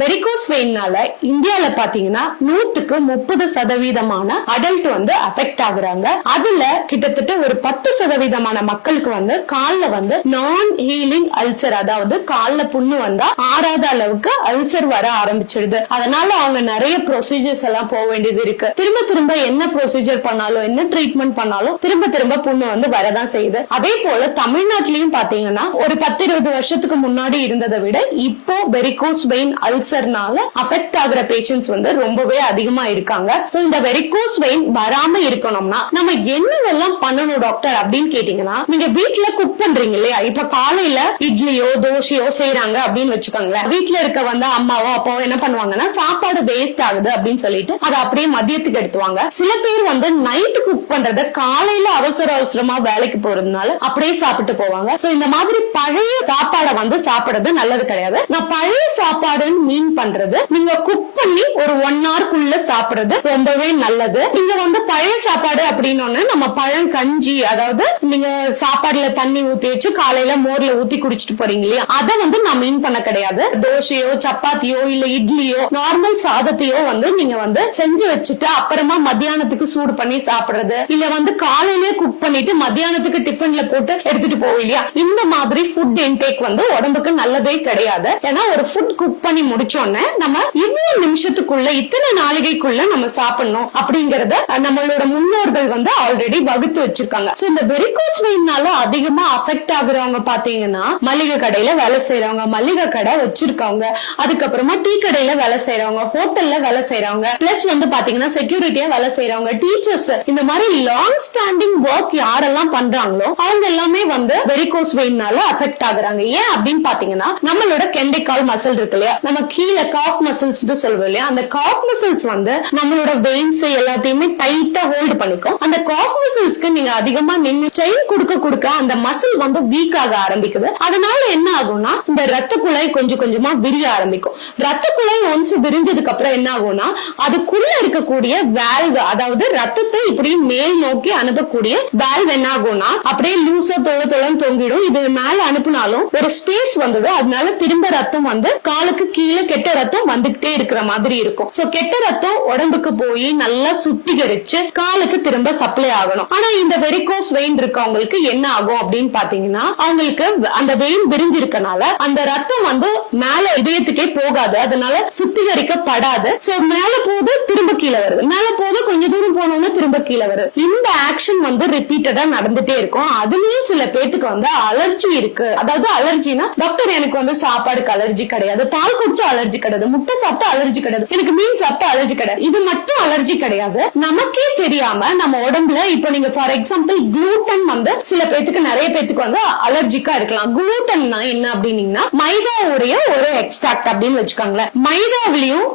Varicose வெயின்னால இந்தியால பாத்தீங்கன்னா நூத்துக்கு முப்பது சதவீதமான அடல்ட் வந்து அஃபெக்ட் ஆகுறாங்க. அதுல கிட்டத்தட்ட ஒரு பத்து சதவீதமான மக்களுக்கு வந்து கால்ல வந்து நான் ஹீலிங் அல்சர் அதாவது கால்ல புண்ணு வந்தா ஆறாத அளவுக்கு அல்சர் வர ஆரம்பிச்சிடுது. அதனால அவங்க நிறைய ப்ரொசீஜர்ஸ் எல்லாம் போக வேண்டியது இருக்கு. திரும்ப திரும்ப என்ன ப்ரொசீஜர் பண்ணாலும் என்ன ட்ரீட்மெண்ட் பண்ணாலும் திரும்ப திரும்ப புண்ணு வந்து வரதான் செய்யுது. அதே போல தமிழ்நாட்டிலயும் பாத்தீங்கன்னா ஒரு பத்து இருபது வருஷத்துக்கு முன்னாடி இருந்ததை விட இப்போ வெரிகோஸ் வெயின் அல்சர் கேன்சர்னால அஃபெக்ட் ஆகுற பேஷண்ட்ஸ் வந்து ரொம்பவே அதிகமா இருக்காங்க. சோ இந்த வெரிகோஸ் வெயின் வராம இருக்கணும்னா நம்ம என்னவெல்லாம் பண்ணணும் டாக்டர் அப்படின்னு கேட்டீங்கன்னா நீங்க வீட்டுல குக் பண்றீங்க இல்லையா? இப்ப காலையில இட்லியோ தோசையோ செய்யறாங்க அப்படின்னு வச்சுக்கோங்களேன். வீட்டுல இருக்க வந்து அம்மாவோ அப்பாவோ என்ன பண்ணுவாங்கன்னா சாப்பாடு வேஸ்ட் ஆகுது அப்படின்னு சொல்லிட்டு அதை அப்படியே மதியத்துக்கு எடுத்துவாங்க. சில பேர் வந்து நைட் குக் பண்றத காலையில அவசர அவசரமா வேலைக்கு போறதுனால அப்படியே சாப்பிட்டு போவாங்க. சோ இந்த மாதிரி பழைய சாப்பாடை வந்து சாப்பிடுறது நல்லது கிடையாது. நான் பழைய சாப்பாடுன்னு மீன் பண்றது. நீங்க குக் பண்ணி ஒரு ஒன் ஹவர்க்குள்ள சாப்பிடுறது ரொம்பவே நல்லது. நீங்க வந்து பழைய சாப்பாடு அப்படின்னு நம்ம பழம் கஞ்சி அதாவது நீங்க சாப்பாடுல தண்ணி ஊத்தி வச்சு காலையில மோர்ல ஊத்தி குடிச்சிட்டு போறீங்க இல்லையா? அதை வந்து நான் மீன் பண்ண கிடையாது. தோசையோ சப்பாத்தியோ இல்ல இட்லியோ நார்மல் சாதத்தையோ வந்து நீங்க வந்து செஞ்சு வச்சுட்டு அப்புறமா மத்தியானத்துக்கு சூடு பண்ணி சாப்பிடுறது இல்ல வந்து காலையிலேயே குக் பண்ணிட்டு மத்தியானத்துக்கு டிஃபன்ல போட்டு எடுத்துட்டு போவோம் இல்லையா? இந்த மாதிரி ஃபுட் இன்டேக் வந்து உடம்புக்கு நல்லதே கிடையாது. ஏன்னா ஒரு ஃபுட் குக் பண்ணி முடிச்சோடனே நம்ம இவ்வளவு நிமிஷத்துக்குள்ள இத்தனை நாளிகைக்குள்ள நம்ம சாப்பிடணும் அப்படிங்கறத நம்மளோட முன்னோர்கள் வந்து ஆல்ரெடி வகுத்து வச்சிருக்காங்க. சோ இந்த வெரிகோஸ் வெயின்னால அதிகமா அஃபெக்ட் ஆகுறவங்க பாத்தீங்கன்னா மளிகை கடையில வேலை செய்யறவங்க மளிகை கடை வச்சிருக்கவங்க அதுக்கப்புறமா டீ கடையில வேலை செய்யறவங்க ஹோட்டல்ல வேலை செய்யறவங்க பிளஸ் வந்து பாத்தீங்கன்னா செக்யூரிட்டியா வேலை செய்யறவங்க டீச்சர்ஸ் இந்த மாதிரி லாங் ஸ்டாண்டிங் ஒர்க் யாரெல்லாம் பண்றாங்களோ அவங்க எல்லாமே வந்து வெரிகோஸ் வெயின்னால அஃபெக்ட் ஆகுறாங்க. ஏன் அப்படின்னு பாத்தீங்கன்னா நம்மளோட கெண்டைக்கால் மசில் இருக்கு இல்லையா? நம்ம கீழே காஃப் மசில்ஸ் சொல்லுவோம் இல்லையா? அந்த காஃப் மசில்ஸ் வந்து நம்மளோட வெயின்ஸ் எல்லாத்தையுமே டைட்டா ஹோல்டு பண்ணிக்கும். அந்த காஃப் மசில்ஸ்க்கு நீங்க அதிகமா நின்று ஸ்ட்ரெயின் கொடுக்க கொடுக்க அந்த மசில் வந்து வீக் ஆக ஆரம்பிக்குது. அதனால என்ன ஆகும்னா இந்த ரத்த குழாய் கொஞ்சம் கொஞ்சமா விரிய ஆரம்பிக்கும். ரத்த குழாய் ஒன்ஸ் விரிஞ்சதுக்கு அப்புறம் என்ன ஆகும்னா அதுக்குள்ள இருக்கக்கூடிய வேல்வ் அதாவது ரத்தத்தை இப்படி மேல் நோக்கி அனுப்பக்கூடிய வேல்வ் என்ன ஆகும்னா அப்படியே லூசா தொழ தொழன்னு தொங்கிடும். இது மேல அனுப்புனாலும் ஒரு ஸ்பேஸ் வந்தது. அதனால திரும்ப ரத்தம் வந்து காலுக்கு கீழே கெட்ட ரத்தம் வந்துகிட்டே இருக்கிற மாதிரி இருக்கும். சோ கெட்ட ரத்தம் உடம்புக்கு போய் நல்லா சுத்திகரிச்சு காலுக்கு திரும்ப சப்ளை ஆகணும். ஆனா இந்த வெரிகோஸ் வெயின் இருக்கவங்களுக்கு என்ன ஆகும் அப்படின்னு பாத்தீங்கன்னா அவங்களுக்கு அந்த வெயின் விரிஞ்சிருக்கனால அந்த ரத்தம் வந்து மேல இதயத்துக்கே போகாது. அதனால சுத்திகரிக்கப்படாது. சோ மேல போகுது திரும்ப கீழே வருது. மேல போகுது கொஞ்ச தூரம் போனோம்னா திரும்ப கீழே வருது. இந்த ஆக்ஷன் வந்து ரிப்பீட்டடா நடந்துட்டே இருக்கும். அதுலயும் சில பேத்துக்கு வந்து அலர்ஜி இருக்கு. அதாவது அலர்ஜினா டாக்டர் எனக்கு வந்து சாப்பாடுக்கு அலர்ஜி கிடையாது. பால் குடிச்சா அலர்ஜி கிடையாது. முட்டை சாப்பிட்டா அலர்ஜி கிடையாது. எனக்கு மீன் சாப்பிட்டா அலர்ஜி கிடையாது. இது மட்டும் அலர்ஜி கிடையாது. நமக்கே தெரியாம நம்ம உடம்புல இப்போ நீங்க ஃபார் எக்ஸாம்பிள் குளூட்டன் வந்து சில பேத்துக்கு நிறைய பேத்துக்கு வந்து அலர்ஜிக்கா இருக்கலாம். குளூட்டன்னா என்ன அப்படின்னீங்கன்னா மைதாவுடைய ஒரு எக்ஸ்ட்ராக்ட் அப்படின்னு வச்சுக்கோங்களேன். மைதாவிலையும்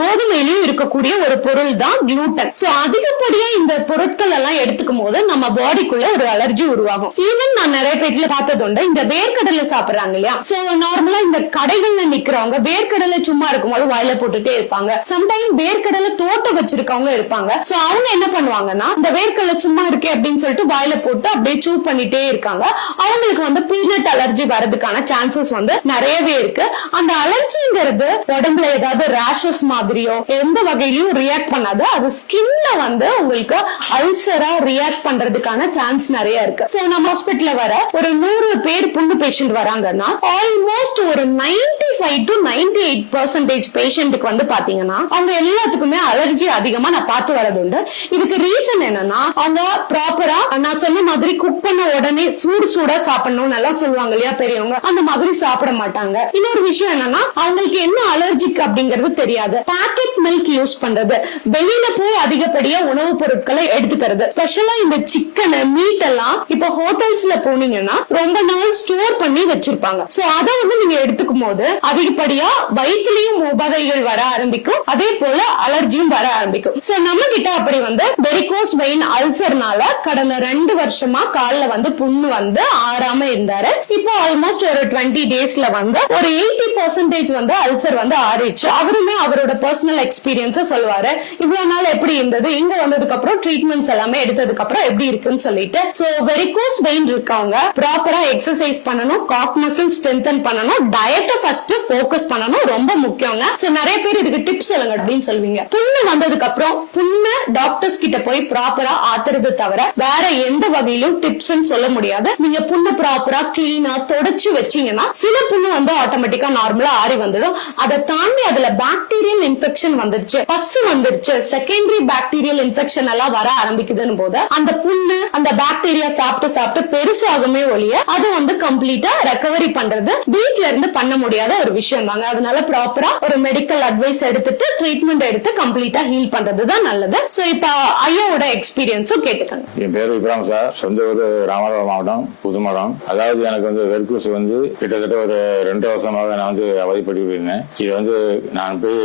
கோதுமையிலையும் இருக்கக்கூடிய ஒரு பொருள் தான் குளூட்டன் சோ அதிகப்படியா இந்த பொருட்கள் எல்லாம் எடுத்துக்கும் போது நம்ம பாடிக்குள்ள ஒரு அலர்ஜி உருவாகும். ஈவன் நான் நிறைய பேர்ல பார்த்தது உண்டு. இந்த வேர்க்கடலை சாப்பிடுறாங்க இல்லையா? சோ நார்மலா இந்த கடைகள்ல நிக்கிறவங்க வேர்க்கடலை சும்மா இருக்கும்போது வாயில போட்டுட்டே இருப்பாங்க. சம்டைம் வேர்க்கடலை தோட்டம் வச்சிருக்கவங்க இருப்பாங்க. சோ அவங்க என்ன பண்ணுவாங்கன்னா இந்த வேர்க்கடலை சும்மா இருக்கே அப்படின்னு சொல்லிட்டு வாயில போட்டு அப்படியே சூ பண்ணிட்டே இருக்காங்க. அவங்களுக்கு வந்து பீனட் அலர்ஜி வரதுக்கான சான்சஸ் வந்து நிறையவே இருக்கு. அந்த அலர்ஜிங்கிறது உடம்புல ஏதாவது ரேஷஸ் மாதிரியோ எந்த வகையிலும் ரியாக்ட் பண்ணாது. அது ஸ்கின்ல வந்து உங்களுக்கு அல்சரா ரியாக்ட் பண்றதுக்கான சான்ஸ் நிறைய இருக்கு. சோ நம்ம ஹாஸ்பிட்டல்ல வர ஒரு நூறு பேர் புண்ணு பேஷண்ட் வராங்கன்னா ஆல்மோஸ்ட் ஒரு nine five to ninety eight percentage பேஷண்ட்டுக்கு வந்து பாத்தீங்கன்னா அவங்க எல்லாத்துக்குமே அலர்ஜி அதிகமா நான் பார்த்து வரது உண்டு இதுக்கு ரீசன் என்னன்னா அவங்க ப்ராப்பரா நான் சொன்ன மாதிரி குக் பண்ண உடனே சூடு சூடா சாப்பிடணும்னு எல்லாம் சொல்லுவாங்க இல்லையா பெரியவங்க அந்த மாதிரி சாப்பிட மாட்டாங்க. இன்னொரு விஷயம் என்னன்னா அவங்களுக்கு என்ன அலர்ஜிக் அப்படிங்கிறது தெரியாது. பாக்கெட் மில்க் யூஸ் பண்றது. வெளியில போய் அதிகப்படியா உணவுப் பொருட்களை எடுத்துக்கிறது. ஸ்பெஷலா இந்த சிக்கன் மீட் எல்லாம் இப்ப ஹோட்டல்ஸ்ல போனீங்கன்னா ரொம்ப நாள் ஸ்டோர் பண்ணி வச்சிருப்பாங்க. சோ அதை வந்து நீங்க எடுத்துக்கும் போது அதிகப்படியா வயிற்றுலயும் உபாதைகள் வர ஆரம்பிக்கும். அதே போல அலர்ஜியும் வர ஆரம்பிக்கும். சோ நம்ம கிட்ட அப்படி வந்து வெரிகோஸ் வெயின் அல்சர்னால கடந்த ரெண்டு வருஷமா கால்ல வந்து புண்ணு வந்து ஆறாம இருந்தாரு. இப்போ ஆல்மோஸ்ட் ஒரு டுவெண்ட்டி டேஸ்ல வந்து ஒரு எயிட்டி பர்சன்டேஜ் வந்து அல்சர் வந்து ஆறிடுச்சு. அவருமே அவரோட பர்சனல் எக்ஸ்பீரியன்ஸ சொல்லுவாரு. இவ்வளவு நாள் எப்படி இருந்தது? இங்க வந்ததுக்கு அப்புறம் ட்ரீட்மெண்ட்ஸ் எல்லாமே எடுத்ததுக்கு அப்புறம் எப்படி இருக்குன்னு சொல்லிட்டு. சோ வெரிகோஸ் வெயின் இருக்கவங்க ப்ராப்பரா எக்ஸசைஸ் பண்ணணும் காஃப் மசில் ஸ்ட்ரென்தன் பண்ணணும் டயட்டை ஃபர்ஸ்ட் போக்கஸ் பண்ணணும் ரொம்ப முக்கியங்க. சோ நிறைய பேர் இதுக்கு டிப்ஸ் சொல்லுங்க அப்படின்னு சொல்லுவீங்க. புண்ணு வந்ததுக்கு அப்புறம் புண்ணு டாக்டர்ஸ் கிட்ட போய் ப்ராப்பரா ஆத்துறது தவிர வேற எந்த வகையிலும் டிப்ஸ் சொல்ல முடியாது. நீங்க புண்ணு ப்ராப்பரா கிளீனா தொடச்சு வச்சீங்கன்னா சில புண்ணு வந்து ஆட்டோமேட்டிக்கா நார்மலா ஆறி வந்துடும். அதை தாண்டி அதுல பாக்டீரியல் இன்ஃபெக்ஷன் வந்துருச்சு. பசு வந்துருச்சு. செகண்டரி பாக்டீரியல் இன்ஃபெக்ஷன் எல்லாம் வர ஆரம்பிக்குதுன்னு போது அந்த புண்ணு அந்த பாக்டீரியா சாப்பிட்டு சாப்பிட்டு பெருசாகுமே ஒழிய அது வந்து கம்ப்ளீட்டா ரெக்கவரி பண்றது வீட்ல இருந்து பண்ண முடியாத ஒரு விஷயம் தாங்க அதனால ப்ராப்பரா ஒரு மெடிக்கல் அட்வைஸ் எடுத்துட்டு ட்ரீட்மெண்ட் எடுத்து கம்ப்ளீட்டா ஹீல் பண்றதுதான் நல்லது. சோ இப்ப ஐயோட எக்ஸ்பீரியன்ஸும் கேட்டுக்கங்க. என் பேர் விக்ரம் சார். சொந்த ஊர் ராமநாதபுரம் மாவட்டம் புதுமடம். அதாவது எனக்கு வந்து வெர்கூஸ் வந்து கிட்டத்தட்ட ஒரு ரெண்டு வருஷமாக நான் வந்து அவதிப்பட்டு இருந்தேன். இது வந்து நான் போய்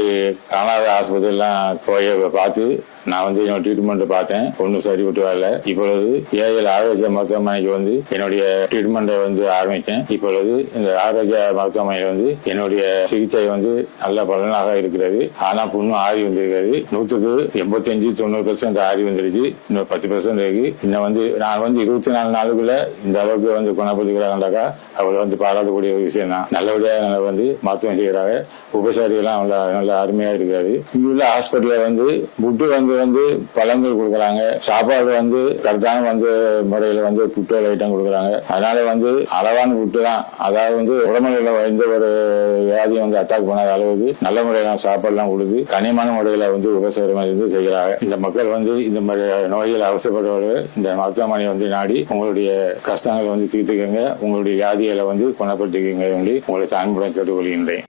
காணாத ஆஸ்பத்திரிலாம் போய் பார்த்து நான் வந்து என்னோட ட்ரீட்மெண்ட் பார்த்தேன். ஒன்றும் சரிப்பட்டு வரல. இப்பொழுது ஏஎல் ஆரோக்கிய மருத்துவமனைக்கு வந்து என்னுடைய ட்ரீட்மெண்ட்டை வந்து ஆரம்பித்தேன். இப்பொழுது இந்த ஆரோக்கிய மருத்துவமனையில் வந்து என்னுடைய சிகிச்சை வந்து நல்ல பலனாக இருக்கிறது. ஆனா புண்ணும் ஆறி வந்திருக்கிறது நூற்றுக்கு எண்பத்தஞ்சு தொண்ணூறு பெர்சென்ட் ஆறி வந்துருச்சு இன்னும் பத்து பெர்சென்ட் இருக்கு. இன்னும் வந்து நான் வந்து இருபத்தி நாலு நாளுக்குள்ள இந்த அளவுக்கு வந்து குணப்படுத்திக்கிறாங்கனாக்கா அவர் வந்து பாராட்டக்கூடிய ஒரு விஷயம் தான் நல்லபடியாக எங்களை வந்து மருத்துவம் செய்கிறாங்க உபசாரிகள்லாம் நல்லா நல்ல அருமையாக இருக்கிறது இங்குள்ள உள்ள வந்து புட்டு வந்து வந்து பழங்கள் கொடுக்குறாங்க. சாப்பாடு வந்து கரெக்டான வந்து முறையில வந்து புட்டு ஐட்டம் கொடுக்குறாங்க. அதனால வந்து அளவான புட்டு தான். அதாவது வந்து உடம்புல எந்த ஒரு வியாதியும் வந்து அட்டாக் பண்ணாத அளவுக்கு நல்ல முறையில சாப்பாடுலாம் கொடுத்து கனிமான முறையில வந்து உபசாரம் இருந்து செய்கிறாங்க. இந்த மக்கள் வந்து இந்த மாதிரி நோய்கள் அவசரப்படுறவர்கள் இந்த மருத்துவமனை வந்து நாடி உங்களுடைய கஷ்டங்களை வந்து தீர்த்துக்கங்க. உங்களுடைய வியாதிகளை வந்து குணப்படுத்திக்கங்க வேண்டி உங்களை அன்புடன் கேட்டுக்கொள்கின்றேன்.